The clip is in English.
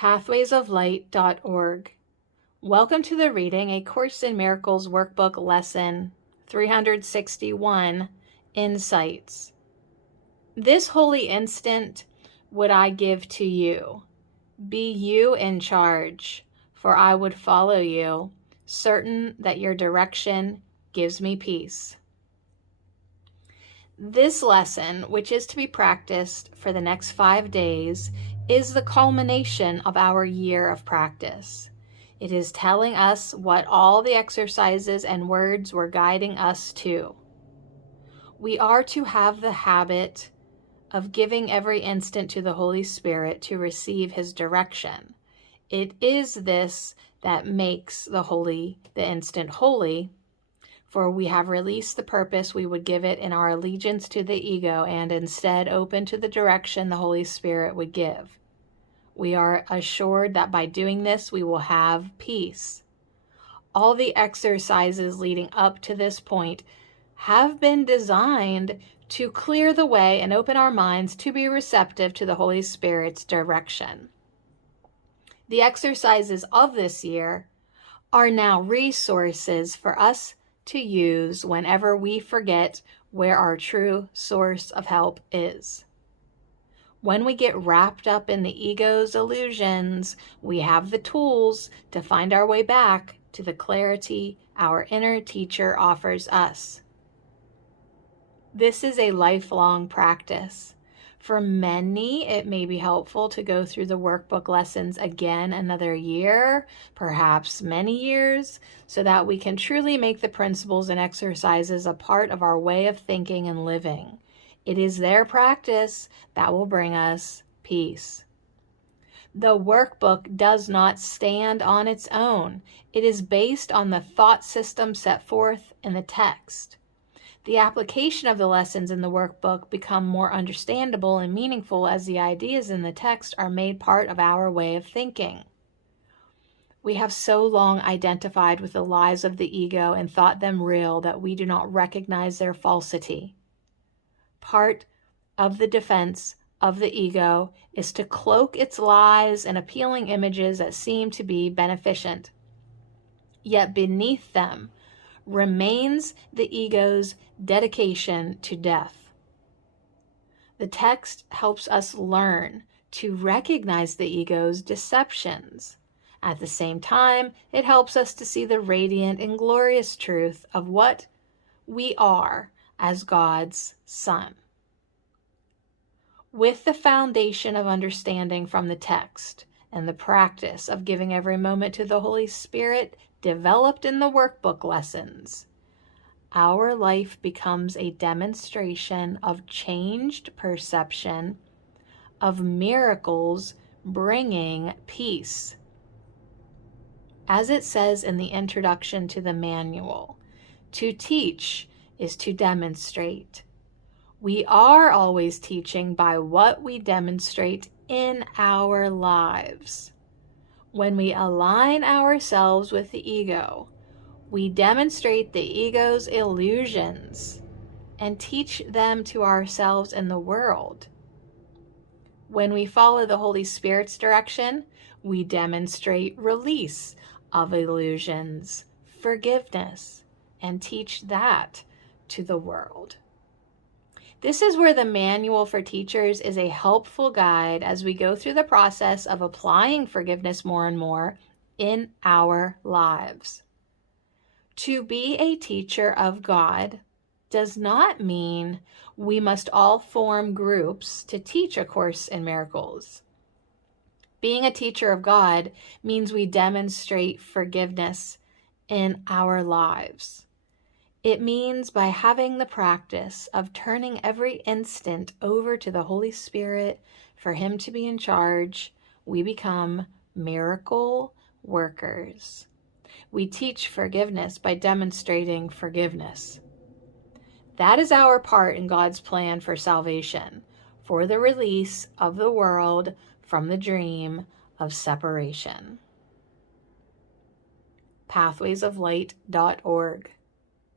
pathwaysoflight.org. Welcome to the reading A Course in Miracles Workbook Lesson 361, Insights. This holy instant would I give to you. Be you in charge, for I would follow you, certain that your direction gives me peace. This lesson, which is to be practiced for the next 5 days, is the culmination of our year of practice. It is telling us what all the exercises and words were guiding us to. We are to have the habit of giving every instant to the Holy Spirit to receive His direction. It is this that makes the instant holy, for we have released the purpose we would give it in our allegiance to the ego and instead open to the direction the Holy Spirit would give. We are assured that by doing this, we will have peace. All the exercises leading up to this point have been designed to clear the way and open our minds to be receptive to the Holy Spirit's direction. The exercises of this year are now resources for us to use whenever we forget where our true source of help is. When we get wrapped up in the ego's illusions, we have the tools to find our way back to the clarity our inner teacher offers us. This is a lifelong practice. For many, it may be helpful to go through the workbook lessons again another year, perhaps many years, so that we can truly make the principles and exercises a part of our way of thinking and living. It is their practice that will bring us peace. The workbook does not stand on its own. It is based on the thought system set forth in the text. The application of the lessons in the workbook become more understandable and meaningful as the ideas in the text are made part of our way of thinking. We have so long identified with the lies of the ego and thought them real that we do not recognize their falsity. Part of the defense of the ego is to cloak its lies in appealing images that seem to be beneficent. Yet beneath them remains the ego's dedication to death. The text helps us learn to recognize the ego's deceptions. At the same time, it helps us to see the radiant and glorious truth of what we are as God's Son. With the foundation of understanding from the text and the practice of giving every moment to the Holy Spirit developed in the workbook lessons, our life becomes a demonstration of changed perception, of miracles bringing peace. As it says in the introduction to the manual, to teach is to demonstrate. We are always teaching by what we demonstrate in our lives. When we align ourselves with the ego, we demonstrate the ego's illusions and teach them to ourselves and the world. When we follow the Holy Spirit's direction, we demonstrate release of illusions, forgiveness, and teach that to the world. This is where the Manual for Teachers is a helpful guide as we go through the process of applying forgiveness more and more in our lives. To be a teacher of God does not mean we must all form groups to teach A Course in Miracles. Being a teacher of God means we demonstrate forgiveness in our lives. It means by having the practice of turning every instant over to the Holy Spirit for Him to be in charge, we become miracle workers. We teach forgiveness by demonstrating forgiveness. That is our part in God's plan for salvation, for the release of the world from the dream of separation. pathwaysoflight.org